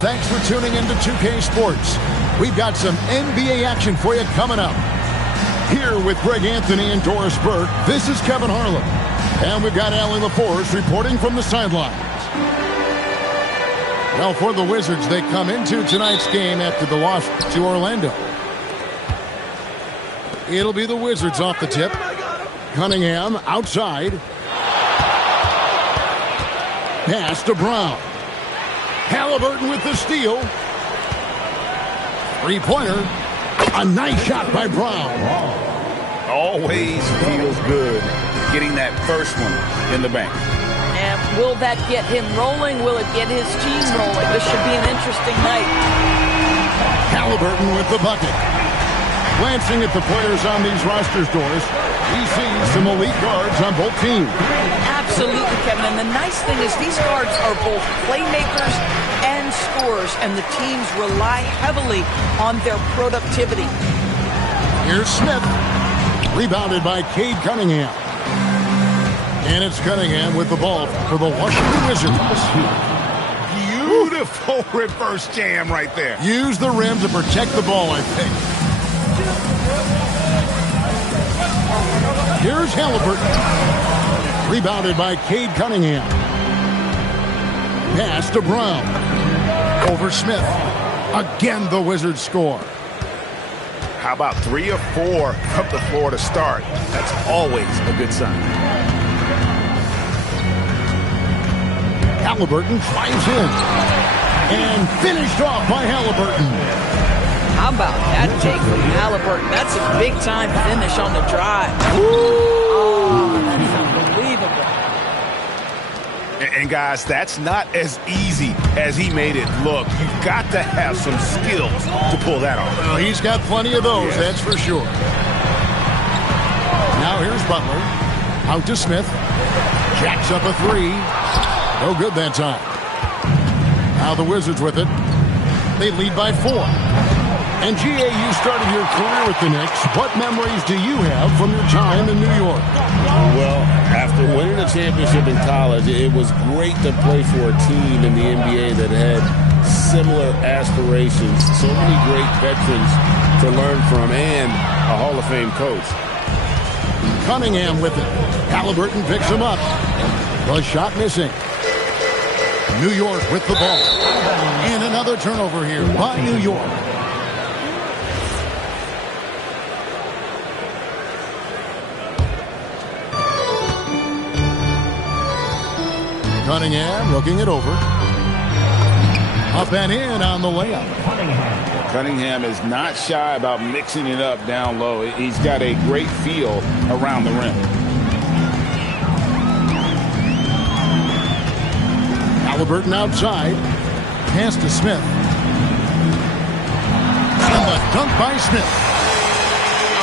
Thanks for tuning into 2K Sports. We've got some NBA action for you coming up. Here with Greg Anthony and Doris Burke, this is Kevin Harlan. And we've got Allie LaForce reporting from the sidelines. Well, for the Wizards, they come into tonight's game after the loss to Orlando. It'll be the Wizards off the tip. Cunningham outside. Pass to Brown. Halliburton with the steal. Three-pointer. A nice shot by Brown. Always feels good getting that first one in the bank. And will that get him rolling? Will it get his team rolling? This should be an interesting night. Halliburton with the bucket. Glancing at the players on these rosters, Doris, he sees some elite guards on both teams. Absolutely, Kevin. And the nice thing is these guards are both playmakers and scorers, and the teams rely heavily on their productivity. Here's Smith. Rebounded by Cade Cunningham. And it's Cunningham with the ball for the Washington Wizards. Beautiful reverse jam right there. Use the rim to protect the ball, I think. Here's Halliburton. Rebounded by Cade Cunningham. Pass to Brown. Over Smith. Again, the Wizards score. How about 3 or 4 from the floor to start? That's always a good sign. Halliburton drives in. And finished off by Halliburton. How about that take from Halliburton? That's a big-time finish on the drive. Ooh. Oh, that's unbelievable. And guys, that's not as easy as he made it look. You've got to have some skills to pull that off. Well, he's got plenty of those, that's for sure. Now here's Butler. Out to Smith. Jacks up a three. No good that time. Now the Wizards with it. They lead by 4. And G.A., you started your career with the Knicks. What memories do you have from your time in New York? Well, after winning a championship in college, it was great to play for a team in the NBA that had similar aspirations. So many great veterans to learn from and a Hall of Fame coach. Cunningham with it. Halliburton picks him up. The shot missing. New York with the ball. And another turnover here by New York. Cunningham looking it over. Up and in on the layup. Cunningham is not shy about mixing it up down low. He's got a great feel around the rim. Halliburton outside. Pass to Smith. And the dunk by Smith.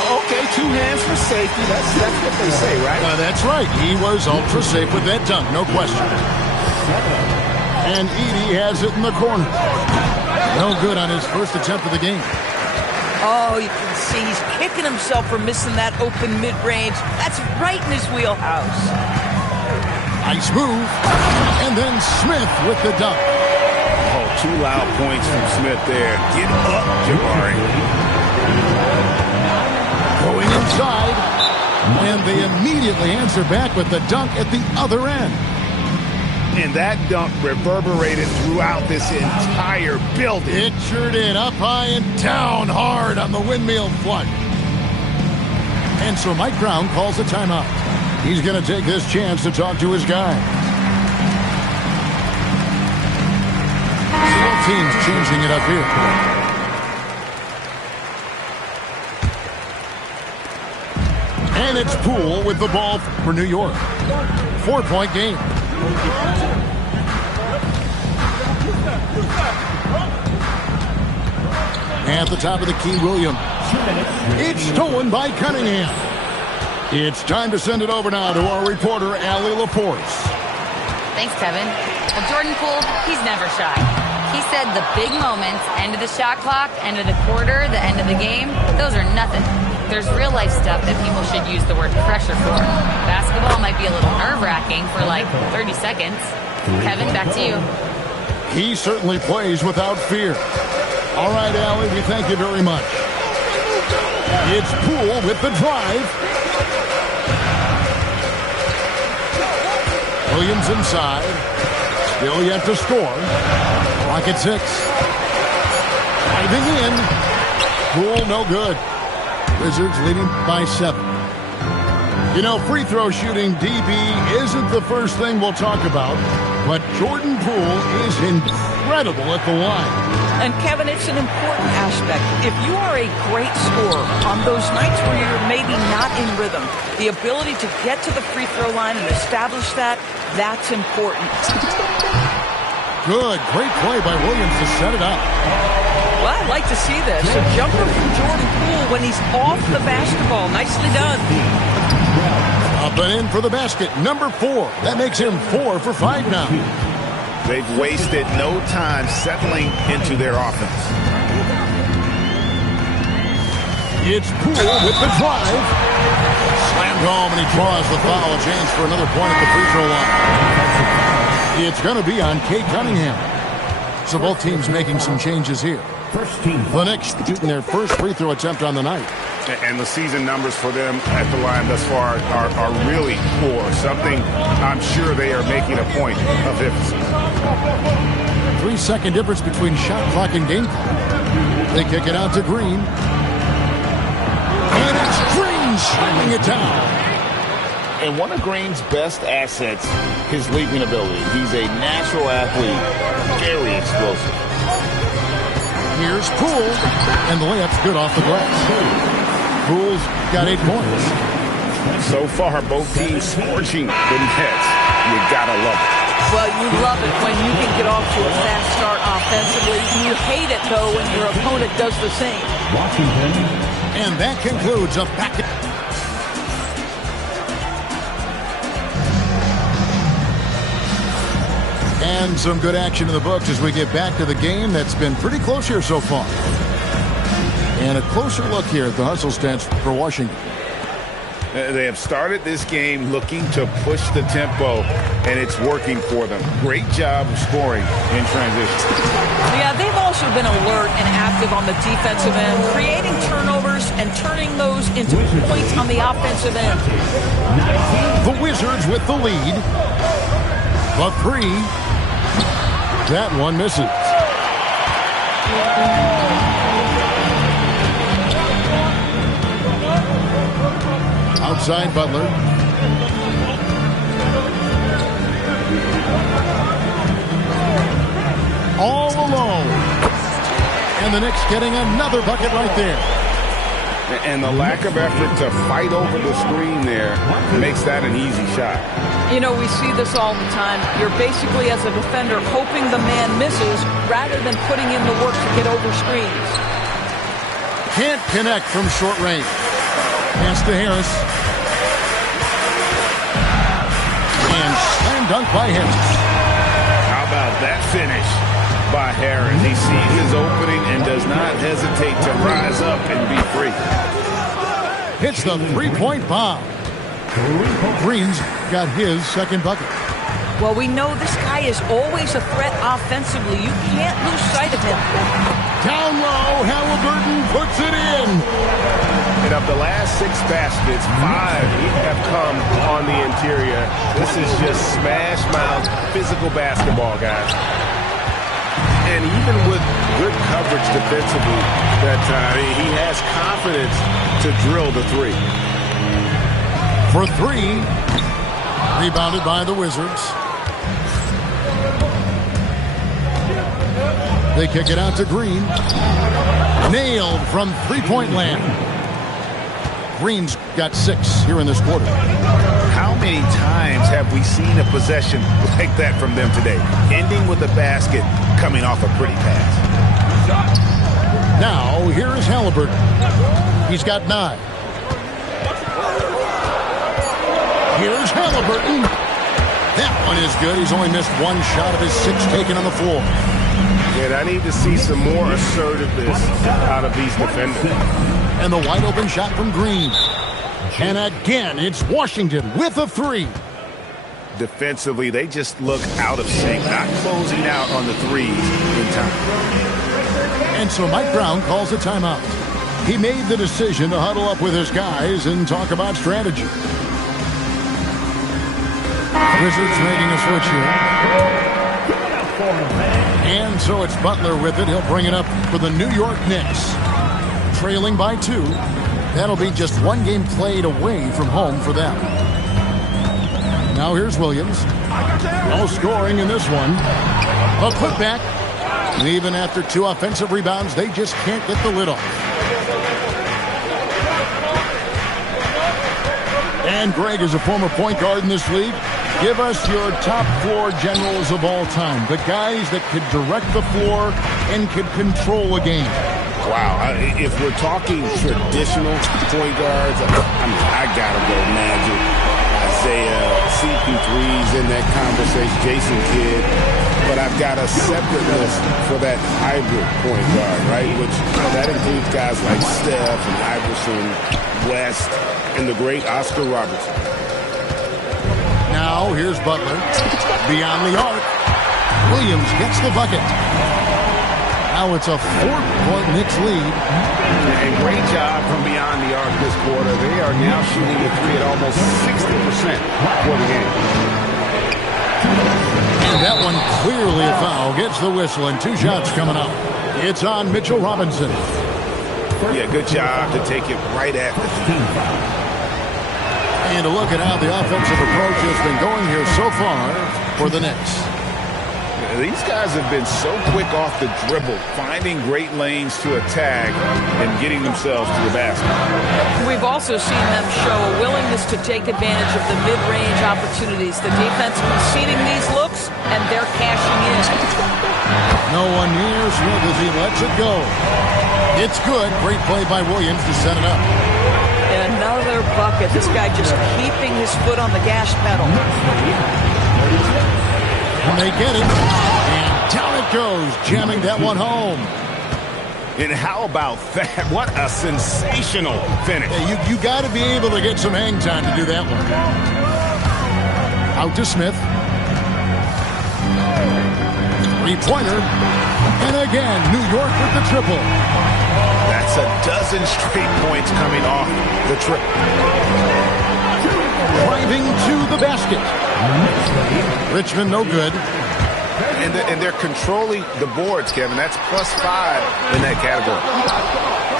Okay, 2 hands for safety. That's what they say, right? That's right. He was ultra safe with that dunk, no question. And Edey has it in the corner. No good on his first attempt of the game. Oh, you can see he's kicking himself for missing that open mid-range. That's right in his wheelhouse. Nice move. And then Smith with the dunk. Oh, 2 loud points from Smith there. Get up, Jabari. Going inside, and they immediately answer back with the dunk at the other end. And that dunk reverberated throughout this entire building. It sure did, up high and down hard on the windmill flush. And so Mike Brown calls a timeout. He's going to take this chance to talk to his guy. So both teams changing it up here. And it's Poole with the ball for New York. 4-point game. At the top of the key, Williams. It's stolen by Cunningham. It's time to send it over now to our reporter, Allie LaForce. Thanks, Kevin. Well, Jordan Poole, he's never shy. He said the big moments, end of the shot clock, end of the quarter, the end of the game, those are nothing. There's real-life stuff that people should use the word pressure for. Basketball might be a little nerve-wracking for like 30 seconds. Kevin, back to you. He certainly plays without fear. All right, Allie, we thank you very much. It's Poole with the drive. Williams inside. Still yet to score. Clock at 6. Diving in. Poole no good. Wizards leading by 7. You know, free throw shooting DB isn't the first thing we'll talk about, but Jordan Poole is incredible at the line. And Kevin, it's an important aspect. If you are a great scorer on those nights where you're maybe not in rhythm, the ability to get to the free throw line and establish that's important. Good, great play by Williams to set it up. Well, I'd like to see this. A jumper from Jordan Poole when he's off the basketball. Nicely done. Up and in for the basket, number 4. That makes him 4 for 5 now. They've wasted no time settling into their offense. It's Poole with the drive. Slammed home, and he draws the foul. Chance for another point at the free throw line. It's going to be on Kate Cunningham. So both teams making some changes here. The Knicks shooting their first free throw attempt on the night. And the season numbers for them at the line thus far are really poor. Something I'm sure they are making a point of emphasis. 3-second difference between shot clock and game clock. They kick it out to Green. And it's Green slamming it down. And one of Green's best assets, his leaping ability. He's a natural athlete, very explosive. Here's Poole, and the layup's good off the glass. Poole's got 8 points. So far, both teams scorching the Nets. You gotta love it. Well, you love it when you can get off to a fast start offensively. You hate it, though, when your opponent does the same. Washington. And that concludes a packet. And some good action in the books as we get back to the game that's been pretty close here so far. And a closer look here at the hustle stats for Washington. They have started this game looking to push the tempo, and it's working for them. Great job of scoring in transition. Yeah, they've also been alert and active on the defensive end, creating turnovers and turning those into points on the offensive end. The Wizards with the lead. The 3. That one misses. Outside Butler. All alone. And the Knicks getting another bucket right there. And the lack of effort to fight over the screen there makes that an easy shot. You know, we see this all the time. You're basically, as a defender, hoping the man misses rather than putting in the work to get over screens. Can't connect from short range. Pass to Harris. And slam dunk by Harris. How about that finish by Harris? He sees his opening and does not hesitate to rise up and be free. Hits the three-point bomb. Green's got his second bucket. Well, we know this guy is always a threat offensively. You can't lose sight of him. Down low, Halliburton puts it in. And of the last 6 baskets, 5 have come on the interior. This is just smash mouth physical basketball, guys. And even with good coverage defensively that time, he has confidence to drill the 3. For 3, rebounded by the Wizards. They kick it out to Green. Nailed from three-point land. Green's got 6 here in this quarter. How many times have we seen a possession like that from them today? Ending with a basket, coming off a pretty pass. Now, here is Halliburton. He's got 9. Here's Halliburton. That one is good. He's only missed 1 shot of his 6 taken on the floor. And I need to see some more assertiveness out of these defenders. And the wide open shot from Green. And again, it's Washington with a 3. defensively, they just look out of sync, not closing out on the threes in time. And so Mike Brown calls a timeout. He made the decision to huddle up with his guys and talk about strategy. Wizards making a switch here. And so it's Butler with it. He'll bring it up for the New York Knicks. Trailing by 2. That'll be just one game played away from home for them. Now here's Williams. No scoring in this one. A putback. Even after 2 offensive rebounds, they just can't get the lid off. And Greg is a former point guard in this league. Give us your top floor generals of all time. The guys that could direct the floor and could control a game. Wow, if we're talking traditional point guards, I gotta go Magic, Isaiah, CP3's in that conversation, Jason Kidd. But I've got a separate list for that hybrid point guard, right? Which that includes guys like Steph and Iverson, West, and the great Oscar Robertson. Now here's Butler. Beyond the arc. Williams gets the bucket. Now it's a 4-point Knicks lead. And great job from beyond the arc this quarter. They are now shooting the 3 at almost 60% for the game. And that one clearly a foul. Gets the whistle and 2 shots coming up. It's on Mitchell Robinson. Yeah, good job to take it right at the feet. And to look at how the offensive approach has been going here so far for the Knicks. These guys have been so quick off the dribble, finding great lanes to attack and getting themselves to the basket. We've also seen them show a willingness to take advantage of the mid-range opportunities. The defense conceding these looks, and they're cashing in. No one near Smith as he lets it go. It's good. Great play by Williams to set it up. And another bucket. This guy just keeping his foot on the gas pedal. And they get it. And down it goes, jamming that one home. And how about that? What a sensational finish. Yeah, you got to be able to get some hang time to do that one. Out to Smith. 3-pointer. And again, New York with the triple. That's a dozen straight points coming off the triple. Driving to the basket. Richmond no good. And they're controlling the boards, Kevin. That's +5 in that category.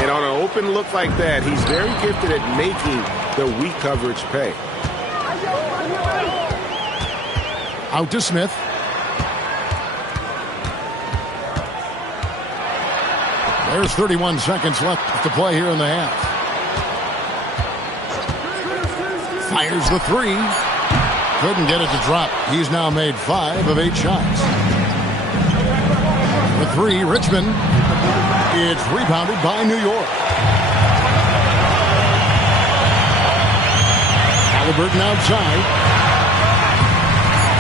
And on an open look like that, he's very gifted at making the weak coverage pay. Out to Smith. There's 31 seconds left to play here in the half. Fires the 3. Couldn't get it to drop. He's now made 5 of 8 shots. The 3, Richmond. It's rebounded by New York. Halliburton outside.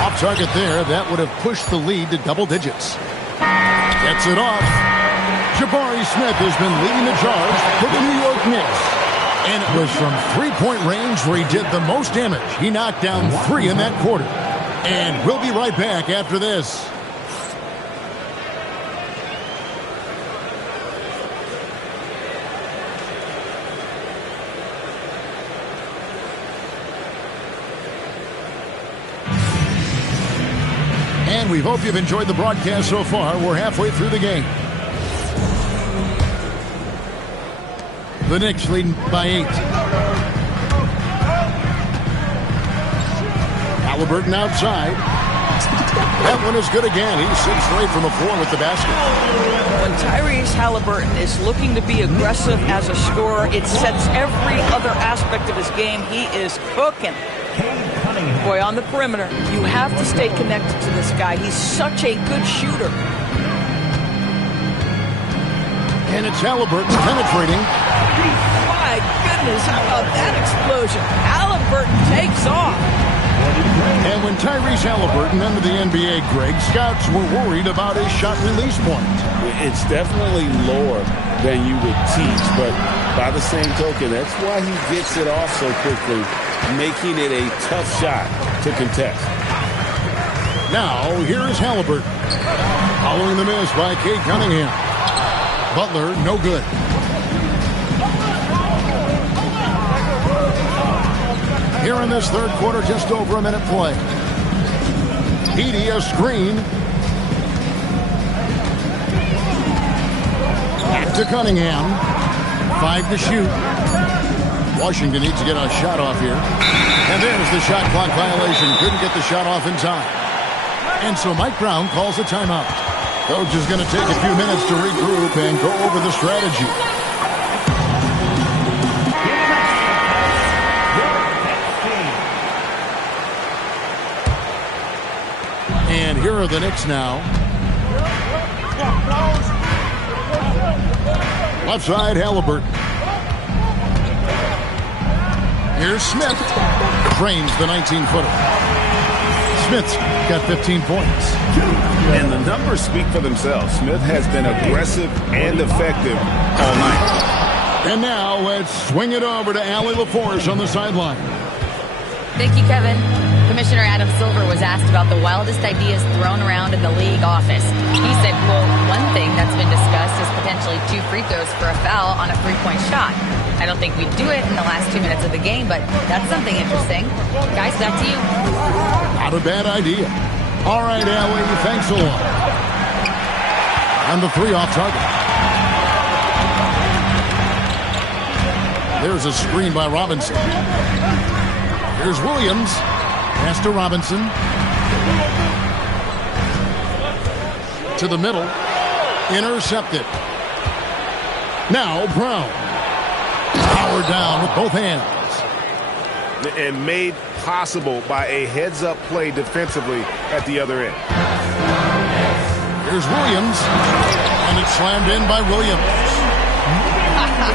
Off target there. That would have pushed the lead to double digits. Gets it off. Jabari Smith has been leading the charge for the New York Knicks. And it was from 3-point range where he did the most damage. He knocked down 3 in that quarter. And we'll be right back after this. And we hope you've enjoyed the broadcast so far. We're halfway through the game. The Knicks leading by 8. Halliburton outside. That one is good again. He's 6 straight from the floor with the basket. When Tyrese Halliburton is looking to be aggressive as a scorer, it sets every other aspect of his game. He is cooking. Boy, on the perimeter, you have to stay connected to this guy. He's such a good shooter. And it's Halliburton penetrating. My goodness, how about that explosion? Halliburton takes off. And when Tyrese Halliburton entered the NBA, Greg, scouts were worried about his shot release point. It's definitely lower than you would teach, but by the same token, that's why he gets it off so quickly, making it a tough shot to contest. Now, here is Halliburton. Following the miss by Cade Cunningham. Butler, no good. Here in this third quarter, just over a minute play. Edey, a screen. Back to Cunningham. 5 to shoot. Washington needs to get a shot off here. And there's the shot clock violation. Couldn't get the shot off in time. And so Mike Brown calls a timeout. Coach is going to take a few minutes to regroup and go over the strategy. And here are the Knicks now. Left side, Halliburton. Here's Smith. Drains the 19-footer. Smith's got 15 points. And the numbers speak for themselves. Smith has been aggressive and effective all night. And now let's swing it over to Allie LaForce on the sideline. Thank you, Kevin. Commissioner Adam Silver was asked about the wildest ideas thrown around in the league office. He said, quote, one thing that's been discussed is potentially 2 free throws for a foul on a 3-point shot. I don't think we'd do it in the last 2 minutes of the game, but that's something interesting. Guys, back to you. Not a bad idea. All right, Allie, thanks a lot. And the 3 off target. There's a screen by Robinson. Here's Williams. Pass to Robinson. To the middle. Intercepted. Now Brown. Powered down with both hands. And made possible by a heads-up play defensively at the other end. Here's Williams. And it's slammed in by Williams.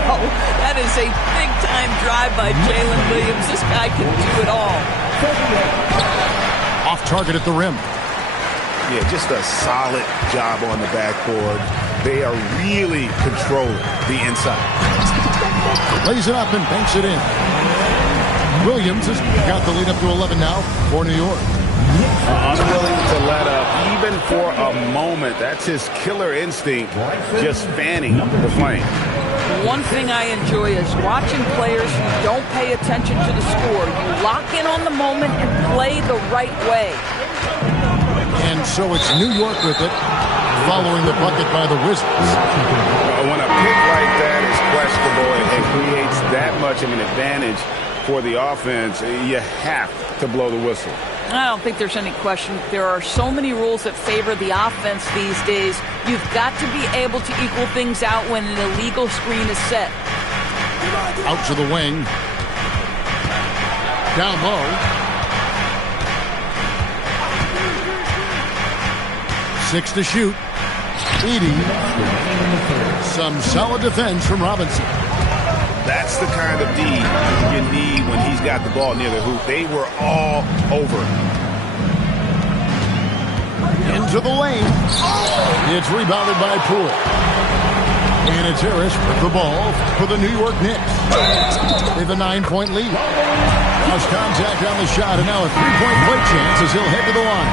Wow, that is a big-time drive by Jalen Williams. This guy can do it all. Off target at the rim. Yeah, just a solid job on the backboard. They are really controlling the inside. Lays it up and banks it in. Williams has got the lead up to 11 now for New York. Unwilling to let up, even for a moment. That's his killer instinct, just fanning the flame. One thing I enjoy is watching players who don't pay attention to the score. You lock in on the moment and play the right way. And so it's New York with it, following the bucket by the Wizards. When a pick like that is questionable and creates that much of an advantage for the offense, you have to blow the whistle. I don't think there's any question. There are so many rules that favor the offense these days. You've got to be able to equal things out when an illegal screen is set. Out to the wing. Down low. Six to shoot. Edey. Some solid defense from Robinson. That's the kind of D you need when he's got the ball near the hoop. They were all over. Into the lane. It's rebounded by Poole. And it's Harris with the ball for the New York Knicks. They have a 9-point lead. Lost contact on the shot, and now a 3-point play chance as he'll head to the line.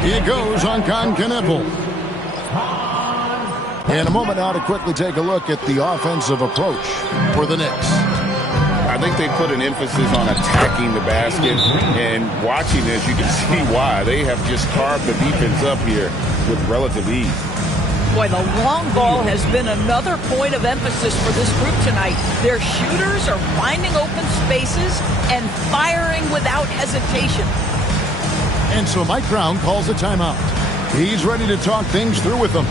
Here goes on Concanible. In a moment now to quickly take a look at the offensive approach for the Knicks. I think they put an emphasis on attacking the basket, and watching this, you can see why. They have just carved the defense up here with relative ease. Boy, the long ball has been another point of emphasis for this group tonight. Their shooters are finding open spaces and firing without hesitation. And so Mike Brown calls a timeout. He's ready to talk things through with them.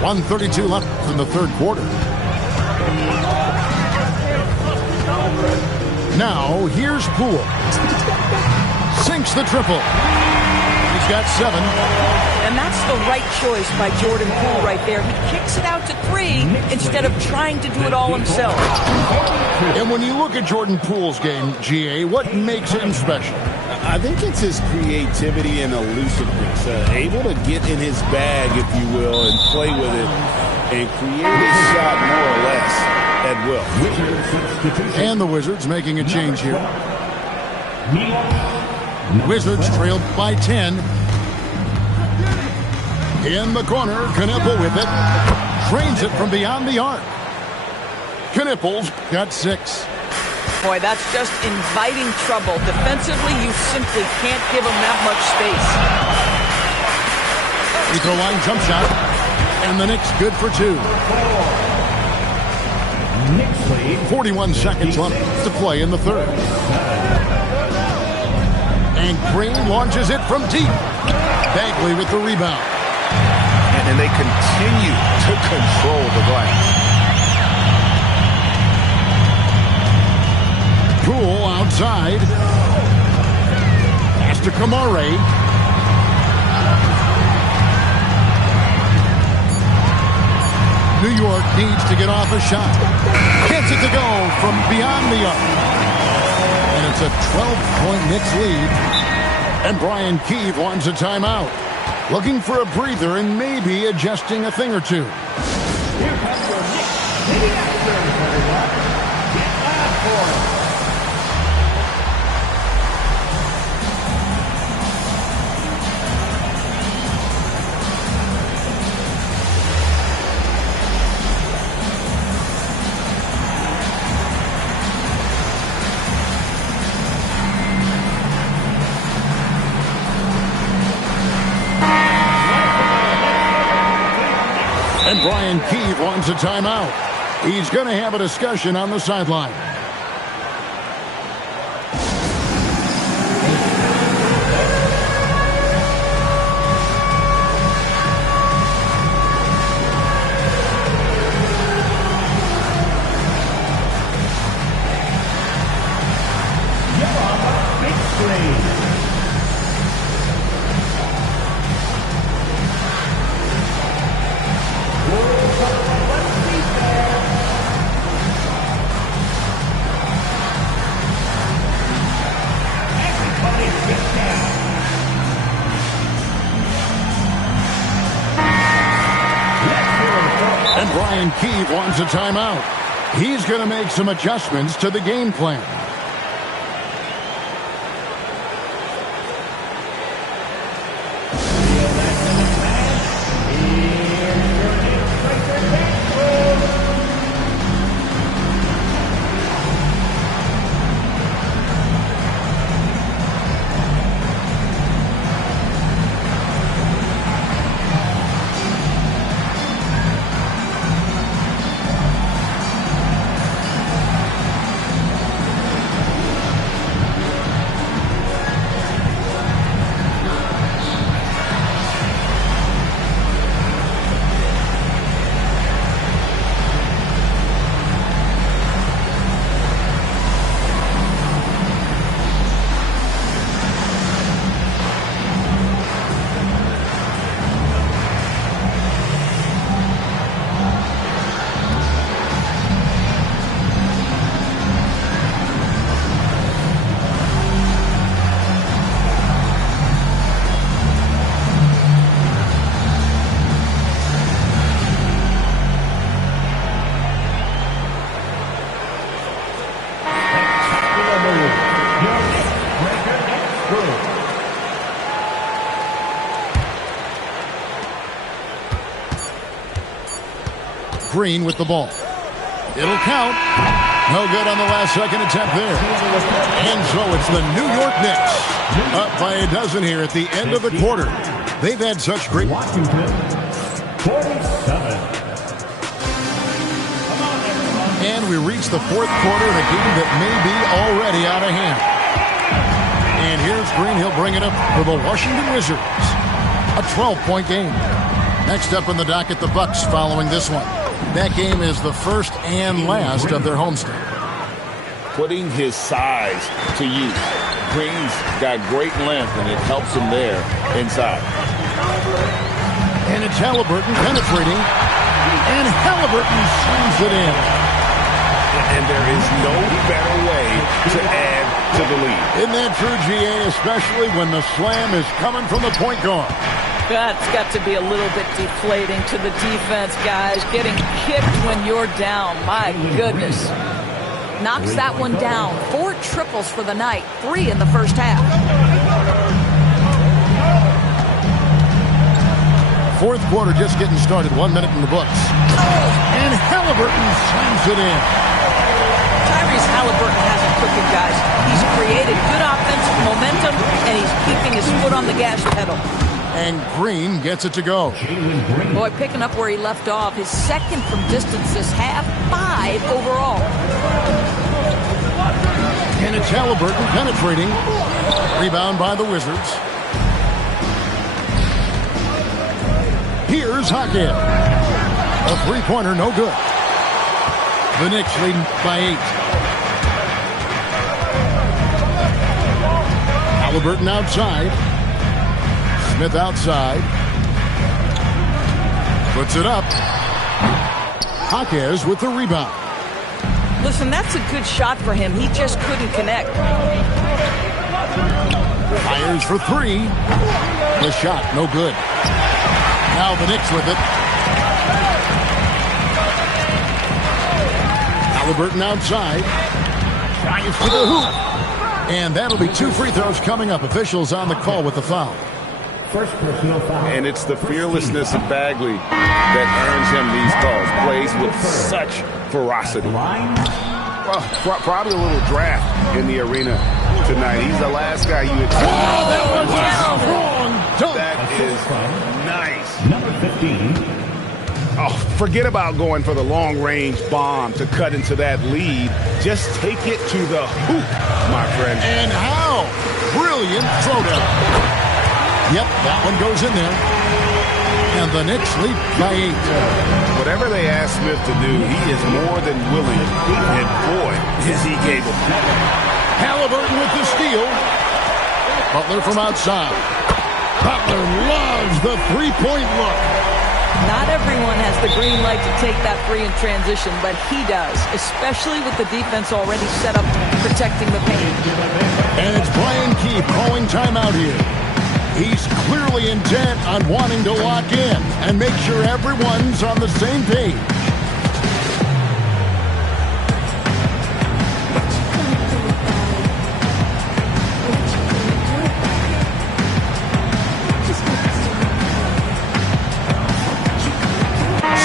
1:32 left in the third quarter. Now, here's Poole. Sinks the triple. He's got 7. And that's the right choice by Jordan Poole right there. He kicks it out to 3 instead of trying to do it all himself. And when you look at Jordan Poole's game, GA, what makes him special? I think it's his creativity and elusiveness. Able to get in his bag, if you will, and play with it and create his shot more or less at will. And the Wizards making a change here. Wizards trailed by 10. In the corner, Knipple with it. Drains it from beyond the arc. Knipple's got 6. Boy, that's just inviting trouble. Defensively, you simply can't give him that much space. Free throw line jump shot. And the Knicks good for 2. 41 seconds left to play in the third. And Green launches it from deep. Bagley with the rebound. And they continue to control the glass. Poole outside. Pass to Kamare. New York needs to get off a shot. Gets it to go from beyond the arc. And it's a 12-point Knicks lead. And Brian Keefe wants a timeout. Looking for a breather and maybe adjusting a thing or two. Here comes your Knicks leading after everyone. Get loud for it. And Brian Keefe wants a timeout. He's going to have a discussion on the sideline. Big screen. And Brian Keefe wants a timeout. He's going to make some adjustments to the game plan. Green with the ball. It'll count. No good on the last second attempt there. And so it's the New York Knicks up by a dozen here at the end of the quarter. They've had such great... Washington, 47. And we reach the fourth quarter in a game that may be already out of hand. And here's Green. He'll bring it up for the Washington Wizards. A 12-point game. Next up in the docket, the Bucks following this one. That game is the first and last of their homestand. Putting his size to use. Green's got great length, and it helps him there inside. And it's Halliburton penetrating. And Halliburton swings it in. And there is no better way to add to the lead. Isn't that true, GA? Especially when the slam is coming from the point guard. That's got to be a little bit deflating to the defense, guys. Getting kicked when you're down. My goodness. Knocks that one down. 4 triples for the night. 3 in the first half. Fourth quarter just getting started. 1 minute in the books. And Halliburton slams it in. Tyrese Halliburton has it cooking, guys. He's created good offensive momentum, and he's keeping his foot on the gas pedal. And Green gets it to go. Boy, picking up where he left off. His second from distance this half, 5 overall. And it's Halliburton penetrating. Rebound by the Wizards. Here's Hackett. A three-pointer, no good. The Knicks leading by 8. Halliburton outside. Smith outside. Puts it up. Jaquez with the rebound. Listen, that's a good shot for him. He just couldn't connect. Fires for 3. The shot, no good. Now the Knicks with it. Halliburton outside. Tries for the hoop. And that'll be 2 free throws coming up. Officials on the call with the foul. First personal foul. And it's the fearlessness of Bagley that earns him these calls. Plays with such ferocity. Well, probably a little draft in the arena tonight. He's the last guy you expect. Oh, that was a strong dunk. That is nice. Number 15. Oh, forget about going for the long-range bomb to cut into that lead. Just take it to the hoop, my friend. And how? Brilliant throwdown. Yep, that one goes in there. And the Knicks lead by 8. Whatever they ask Smith to do, he is more than willing. And boy, is he capable. Halliburton with the steal. Butler from outside. Butler loves the three-point look. Not everyone has the green light to take that free in transition, but he does, especially with the defense already set up protecting the paint. And it's Brian Keefe calling timeout here. He's clearly intent on wanting to lock in and make sure everyone's on the same page.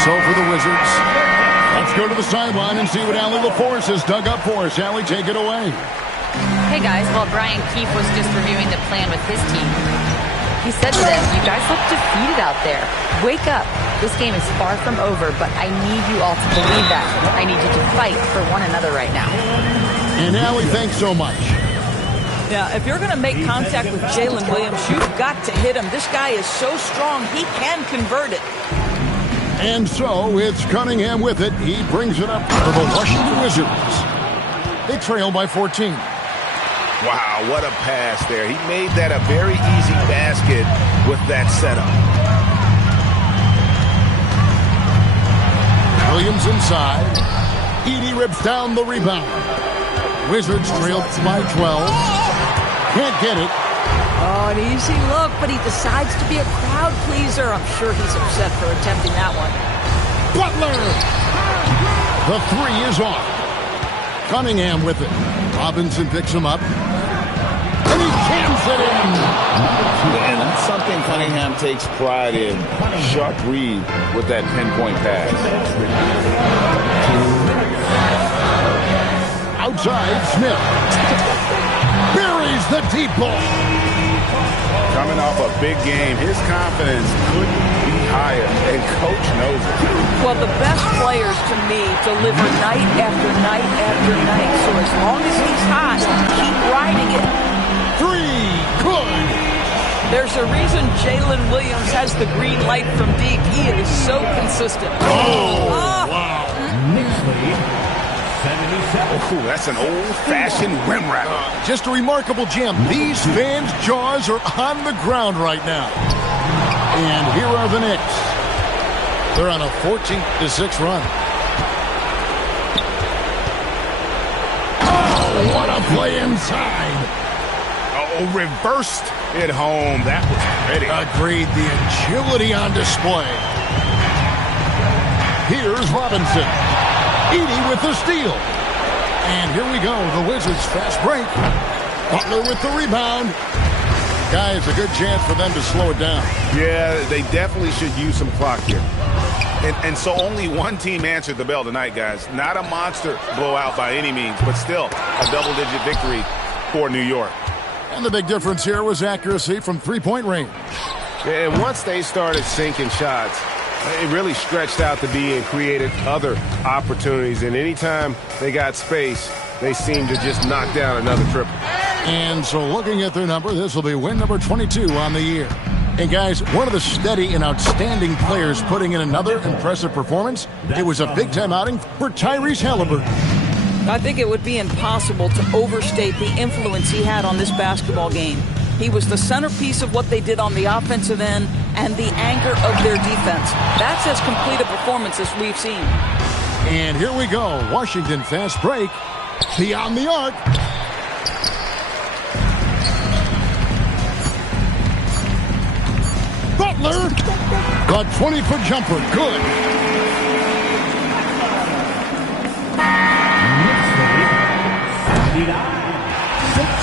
So for the Wizards, let's go to the sideline and see what Allie LaForce has dug up for us. Allie, take it away. Hey guys, well, Brian Keefe was just reviewing the plan with his team. He said to them, you guys look defeated out there. Wake up. This game is far from over, but I need you all to believe that. I need you to fight for one another right now. And Allie, thanks so much. Yeah, if you're going to make contact with Jalen Williams, you've got to hit him. This guy is so strong, he can convert it. And so it's Cunningham with it. He brings it up for the Washington Wizards. They trail by 14. Wow, what a pass there. He made that a very easy basket with that setup. Williams inside. Edey rips down the rebound. Wizards trail by 12. Can't get it. Oh, an easy look, but he decides to be a crowd pleaser. I'm sure he's upset for attempting that one. Butler! The 3 is off. Cunningham with it. Robinson picks him up. And he cams it in. And that's something Cunningham takes pride in. Sharp read with that pinpoint pass. Outside, Smith. Buries the deep ball. Coming off a big game, his confidence couldn't be higher, and Coach knows it. Well, the best players, to me, deliver night after night after night. So as long as he's hot, keep riding it. 3, good. There's a reason Jalen Williams has the green light from deep. He is so consistent. Wow. Knicks lead 77. Ooh, that's an old-fashioned rim wrap. Just a remarkable gem. These fans' jaws are on the ground right now. And here are the Knicks. They're on a 14-6 run. Oh, what a play inside. Oh, reversed it home. That was Ready. Agreed. The agility on display. Here's Robinson. Edie with the steal. And here we go. The Wizards fast break. Butler with the rebound. Guys, a good chance for them to slow it down. Yeah, they definitely should use some clock here. And so only one team answered the bell tonight, guys. Not a monster blowout by any means, but still a double-digit victory for New York. And the big difference here was accuracy from three-point range. Yeah, and once they started sinking shots, it really stretched out to be and created other opportunities. And anytime they got space, they seemed to just knock down another triple. And so looking at their number, this will be win number 22 on the year. And guys, one of the steady and outstanding players putting in another impressive performance. It was a big-time outing for Tyrese Halliburton. I think it would be impossible to overstate the influence he had on this basketball game. He was the centerpiece of what they did on the offensive end and the anchor of their defense. That's as complete a performance as we've seen. And here we go. Washington fast break. Beyond the arc. Butler. The 20-foot jumper. Good.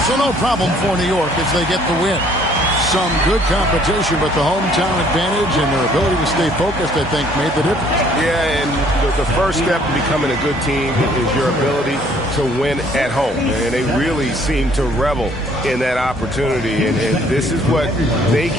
So no problem for New York as they get the win. Some good competition, but the hometown advantage and their ability to stay focused, I think, made the difference. Yeah, and the first step to becoming a good team is your ability to win at home. And they really seem to revel in that opportunity. And this is what they